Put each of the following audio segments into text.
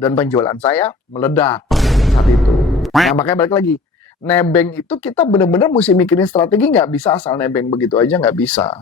dan penjualan saya meledak saat itu. Nah, makanya balik lagi, nebeng itu kita benar-benar mesti mikirin strategi, nggak bisa asal nebeng begitu aja, nggak bisa.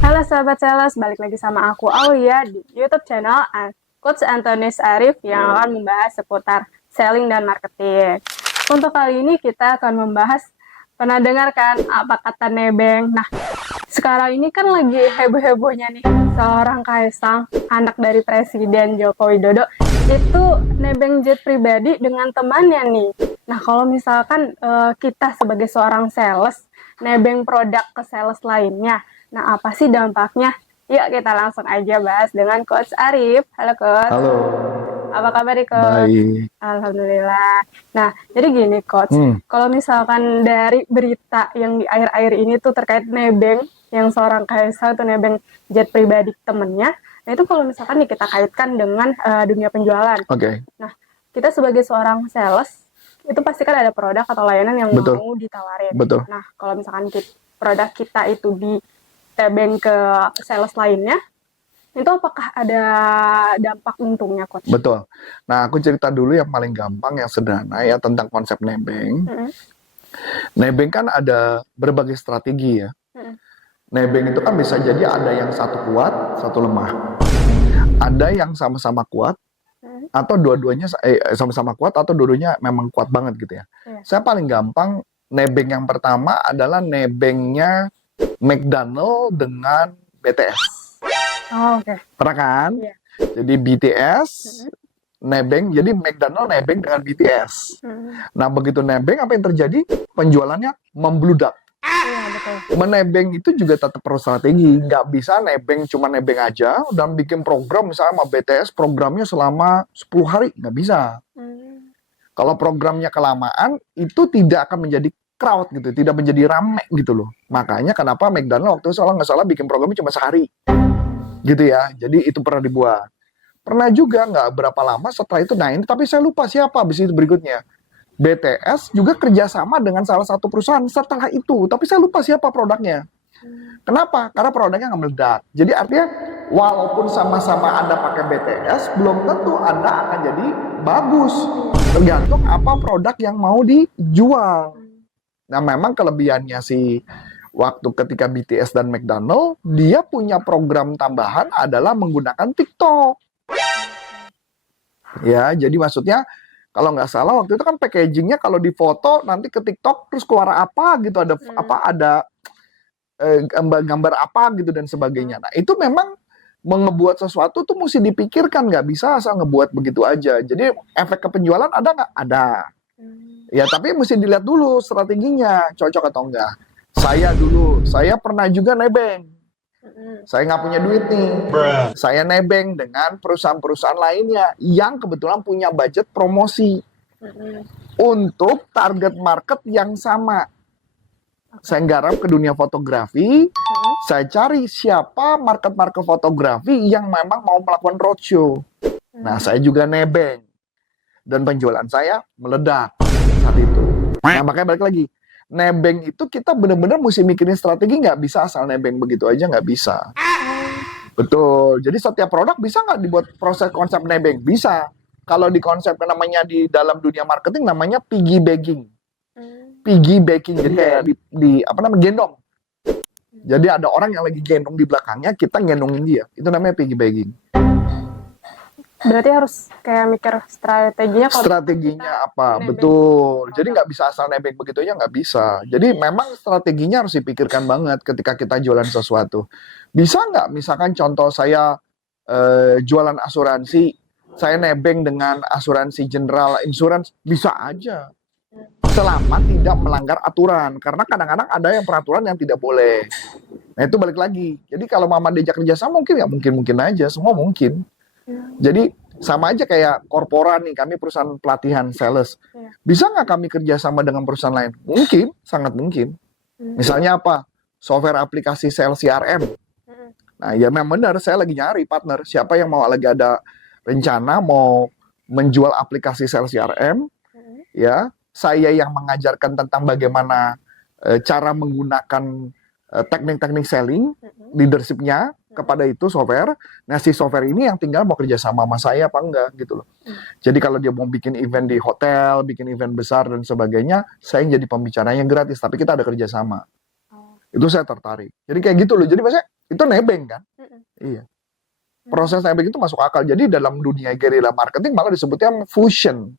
Halo sahabat sales, balik lagi sama aku Aulia di YouTube channel Coach Antonius Arif yang akan membahas seputar selling dan marketing. Untuk kali ini kita akan membahas, pernah dengar kan apa kata nebeng? Nah, sekarang ini kan lagi heboh-hebohnya nih, seorang Kaisang, anak dari Presiden Joko Widodo, itu nebeng jet pribadi dengan temannya nih. Nah, kalau misalkan kita sebagai seorang sales, nebeng produk ke sales lainnya, nah apa sih dampaknya? Yuk kita langsung aja bahas dengan Coach Arif. Halo Coach. Halo. Apa kabar nih Coach? Baik. Alhamdulillah. Nah, jadi gini Coach, kalau misalkan dari berita yang di akhir-akhir ini tuh terkait nebeng, yang seorang Kaisang tuh nebeng jet pribadi temennya, nah itu kalau misalkan nih kita kaitkan dengan dunia penjualan. Oke. Nah, kita sebagai seorang sales, itu pasti kan ada produk atau layanan yang Betul. mau ditawarin. Betul. Nah, kalau misalkan produk kita itu ditebeng ke sales lainnya, itu apakah ada dampak untungnya, Coach? Betul. Nah, aku cerita dulu yang paling gampang, yang sederhana ya, tentang konsep nebeng. Nebeng kan ada berbagai strategi ya. Nebeng itu kan bisa jadi ada yang satu kuat, satu lemah. Ada yang sama-sama kuat, atau dua-duanya sama-sama kuat, atau dua-duanya memang kuat banget gitu ya. Saya paling gampang, nebeng yang pertama adalah nebengnya McDonald dengan BTS. Oh, oke. Pernah kan? Iya. Jadi BTS nebeng, jadi McDonald nebeng dengan BTS. Nah, begitu nebeng, apa yang terjadi? Penjualannya membludak. Iya, betul. Menebeng itu juga tetap perlu strategi. Nggak bisa nebeng cuma nebeng aja dan bikin program misalnya sama BTS, programnya selama 10 hari. Nggak bisa. Kalau programnya kelamaan, itu tidak akan menjadi crowd gitu, tidak menjadi rame gitu loh. Makanya kenapa McDonald waktu itu nggak salah bikin programnya cuma sehari. Gitu ya, jadi itu pernah dibuat. Pernah juga nggak berapa lama setelah itu, nah ini tapi saya lupa siapa habis itu berikutnya. BTS juga kerjasama dengan salah satu perusahaan setelah itu, tapi saya lupa siapa produknya. Kenapa? Karena produknya nggak meledak. Jadi artinya walaupun sama-sama Anda pakai BTS, belum tentu Anda akan jadi bagus. Tergantung apa produk yang mau dijual. Nah, memang kelebihannya sih waktu ketika BTS dan McDonald, dia punya program tambahan adalah menggunakan TikTok. Ya, jadi maksudnya kalau nggak salah waktu itu kan packagingnya kalau difoto nanti ke TikTok terus keluar apa gitu, ada gambar apa gitu dan sebagainya. Nah, itu memang mengebuat sesuatu tuh mesti dipikirkan, nggak bisa asal ngebuat begitu aja. Jadi efek ke penjualan ada nggak? Ada. Ya, tapi mesti dilihat dulu strateginya cocok atau enggak. Saya pernah juga nebeng. Saya nggak punya duit nih. Saya nebeng dengan perusahaan-perusahaan lainnya yang kebetulan punya budget promosi untuk target market yang sama. Saya garap ke dunia fotografi. Saya cari siapa market-market fotografi yang memang mau melakukan roadshow. Nah, saya juga nebeng. Dan penjualan saya meledak saat itu. Nah, makanya balik lagi. Nebeng itu kita benar-benar mesti mikirin strategi, nggak bisa asal nebeng begitu aja, nggak bisa. Betul. Jadi setiap produk bisa nggak dibuat proses konsep nebeng? Bisa. Kalau di konsep namanya di dalam dunia marketing namanya piggybagging. Piggybagging, jadi kayak gendong. Jadi ada orang yang lagi gendong di belakangnya, kita gendongin dia. Itu namanya piggybagging. Berarti harus kayak mikir strateginya. Strateginya apa? Betul. Jadi nggak bisa asal nebeng begitu aja, nggak bisa. Jadi memang strateginya harus dipikirkan banget ketika kita jualan sesuatu. Bisa nggak? Misalkan contoh saya jualan asuransi, saya nebeng dengan asuransi General Insurance, bisa aja. Selama tidak melanggar aturan. Karena kadang-kadang ada yang peraturan yang tidak boleh. Nah, itu balik lagi. Jadi kalau mama diajak kerjasama mungkin ya mungkin aja, semua mungkin. Jadi sama aja kayak korporat nih, kami perusahaan pelatihan sales. Bisa nggak kami kerjasama dengan perusahaan lain? Mungkin, sangat mungkin. Misalnya apa? Software aplikasi sales CRM. Nah, ya memang benar, saya lagi nyari partner. Siapa yang mau lagi ada rencana mau menjual aplikasi sales CRM, ya saya yang mengajarkan tentang bagaimana cara menggunakan teknik-teknik selling, leadership-nya kepada itu software. Nah, si software ini yang tinggal mau kerja sama saya apa enggak gitu loh. Jadi kalau dia mau bikin event di hotel, bikin event besar dan sebagainya, saya yang jadi pembicaranya gratis, tapi kita ada kerjasama. Itu saya tertarik. Jadi kayak gitu loh. Jadi maksudnya itu nebeng kan? Iya. Proses nebeng itu masuk akal. Jadi dalam dunia guerrilla marketing malah disebutnya fusion.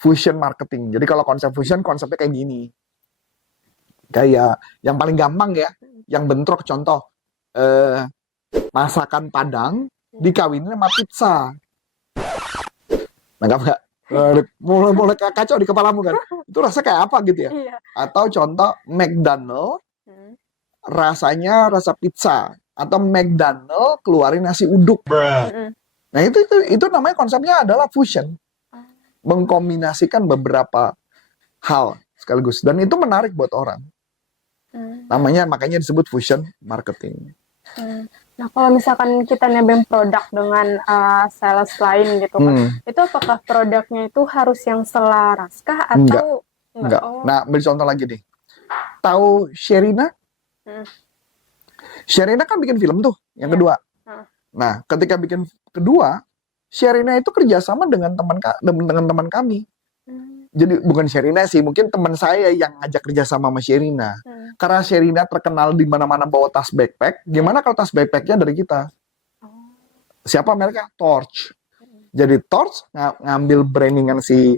Fusion marketing. Jadi kalau konsep fusion, konsepnya kayak gini. Kayak yang paling gampang ya, yang bentrok contoh. Masakan Padang dikawinin sama pizza. Nangkap nggak? Mulai kacau di kepalamu kan? Itu rasanya kayak apa gitu ya? Iya. Atau contoh McDonald rasanya rasa pizza, atau McDonald keluarin nasi uduk. Nah itu namanya konsepnya adalah fusion, mengkombinasikan beberapa hal sekaligus, dan itu menarik buat orang. Makanya disebut fusion marketing. Nah, kalau misalkan kita nebeng produk dengan sales lain gitu kan, itu apakah produknya itu harus yang selaras kah atau enggak? Oh. Nah, beri contoh lagi nih. Tahu Sherina? Sherina kan bikin film tuh, yang kedua. Nah, ketika bikin kedua, Sherina itu kerjasama dengan teman kami. Jadi bukan Sherina sih, mungkin teman saya yang ngajak kerjasama sama Sherina. Karena Sherina terkenal di mana-mana bawa tas backpack. Gimana kalau tas backpacknya dari kita? Siapa mereka? Torch. Jadi Torch ngambil brandingan si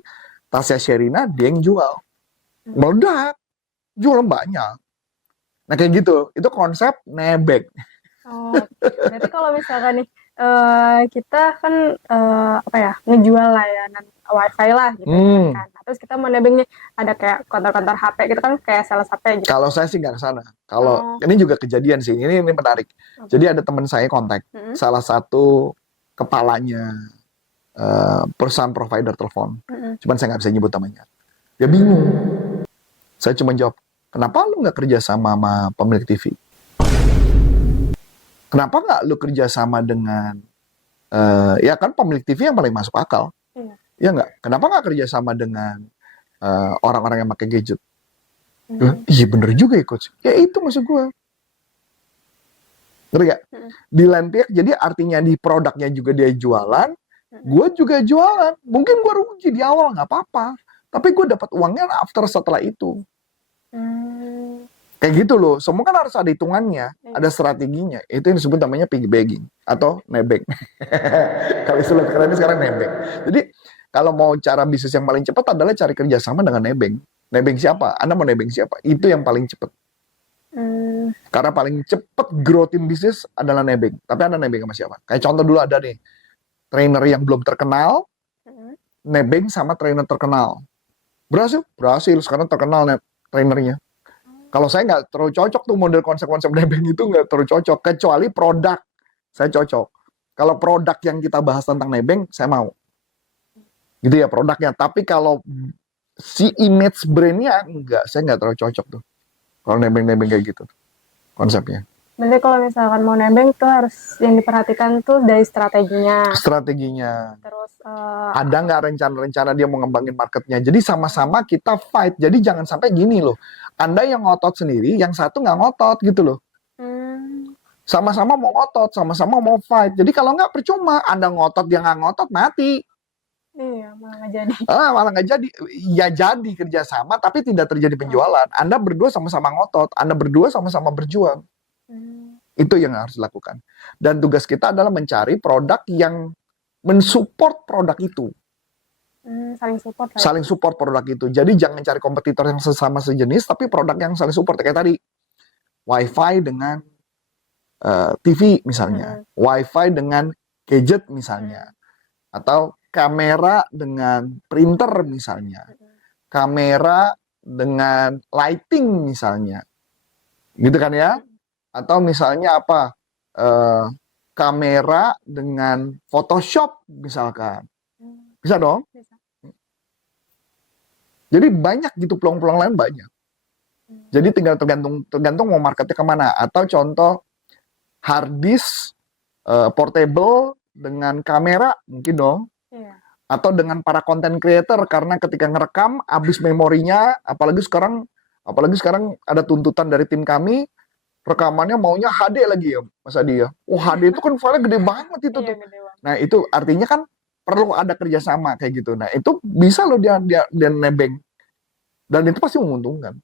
tasnya Sherina, dia yang jual. Meledak, jual banyak. Nah kayak gitu, itu konsep nebeng. Oh, berarti kalau misalkan nih kita kan ngejual layanan wifi lah gitu kan. Nah, terus kita mau nebeng nih ada kayak kantor-kantor HP gitu kan, kayak sales HP gitu. Kalau saya sih nggak ke sana. Kalau ini juga kejadian sih, ini menarik. Jadi ada teman saya kontak salah satu kepalanya perusahaan provider telepon. Cuman saya nggak bisa nyebut namanya. Dia bingung. Saya cuma jawab, kenapa lu nggak kerja sama pemilik TV? Kenapa nggak lu kerja sama dengan ya kan pemilik TV yang paling masuk akal? Ya nggak? Kenapa nggak kerja sama dengan orang-orang yang pakai gadget? Iya bener juga ya coach. Ya itu maksud gue. Ngerti gak? Di lain pihak, jadi artinya di produknya juga dia jualan, gue juga jualan. Mungkin gue rugi di awal nggak apa-apa, tapi gue dapat uangnya setelah itu. Kayak gitu loh. Semua kan harus ada hitungannya, ada strateginya. Itu yang disebut namanya piggybagging atau nebeng. Kalau istilah kerennya sekarang nebeng. Jadi kalau mau cara bisnis yang paling cepat adalah cari kerjasama dengan nebeng. Nebeng siapa? Anda mau nebeng siapa? Itu yang paling cepat. Karena paling cepat growth-in bisnis adalah nebeng. Tapi Anda nebeng sama siapa? Kayak contoh dulu ada nih, trainer yang belum terkenal, nebeng sama trainer terkenal. Berhasil? Berhasil. Sekarang terkenal trainernya. Kalau saya nggak terlalu cocok tuh model konsep-konsep nebeng itu nggak terlalu cocok. Kecuali produk, saya cocok. Kalau produk yang kita bahas tentang nebeng, saya mau. Gitu ya produknya. Tapi kalau si image brandnya enggak, saya nggak terlalu cocok tuh. Kalau nebeng-nebeng kayak gitu konsepnya. Berarti kalau misalkan mau nebeng tuh harus yang diperhatikan tuh dari strateginya. Strateginya. Terus ada nggak rencana-rencana dia mau ngembangin marketnya. Jadi sama-sama kita fight. Jadi jangan sampai gini loh. Anda yang ngotot sendiri, yang satu nggak ngotot gitu loh. Sama-sama mau ngotot, sama-sama mau fight. Jadi kalau nggak percuma, Anda ngotot, dia nggak ngotot, mati. Iya, malah nggak jadi. Malah nggak jadi. Ya jadi kerjasama, tapi tidak terjadi penjualan. Anda berdua sama-sama ngotot, Anda berdua sama-sama berjuang. Itu yang harus dilakukan. Dan tugas kita adalah mencari produk yang mensupport produk itu. Saling support. Saling support produk itu. Jadi jangan cari kompetitor yang sesama sejenis, tapi produk yang saling support. Kayak tadi, wifi dengan TV misalnya. Wifi dengan gadget misalnya. Atau kamera dengan printer misalnya. Kamera dengan lighting misalnya. Gitu kan ya? Atau misalnya apa? Kamera dengan Photoshop misalkan. Bisa dong? Bisa. Jadi banyak gitu peluang-peluang lain banyak. Jadi tinggal tergantung mau marketnya kemana. Atau contoh hard disk portable dengan kamera mungkin dong. Iya. atau dengan para content creator, karena ketika ngerekam habis memorinya, apalagi sekarang ada tuntutan dari tim kami, rekamannya maunya HD lagi ya Mas Adi ya. Oh HD itu kan file gede banget itu Iya, tuh. gede banget. Nah itu artinya kan perlu ada kerjasama kayak gitu. Nah itu bisa loh dia nebeng, dan itu pasti menguntungkan.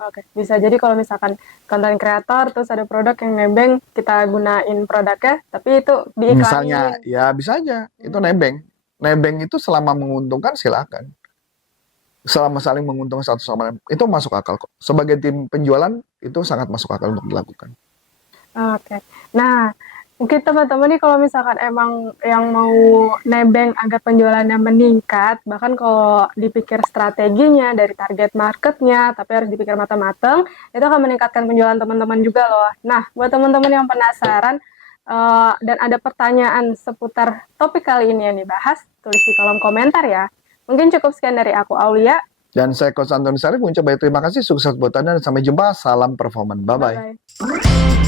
Oke. Bisa jadi kalau misalkan konten kreator terus ada produk yang nebeng, kita gunain produknya, tapi itu Misalnya diiklanin. ya bisa aja itu nebeng. Nebeng itu selama menguntungkan silakan. Selama saling menguntungkan satu sama lain itu masuk akal kok. Sebagai tim penjualan itu sangat masuk akal untuk dilakukan. Oke. Nah, mungkin teman-teman nih kalau misalkan emang yang mau nebeng agar penjualannya meningkat, bahkan kalau dipikir strateginya dari target marketnya, tapi harus dipikir matang-matang, itu akan meningkatkan penjualan teman-teman juga loh. Nah, buat teman-teman yang penasaran dan ada pertanyaan seputar topik kali ini yang dibahas, tulis di kolom komentar ya. Mungkin cukup sekian dari aku, Aulia. Dan saya Coach Antoni Sarif mengucapkan terima kasih, sukses buat Anda, dan sampai jumpa. Salam performan. Bye-bye. Bye-bye.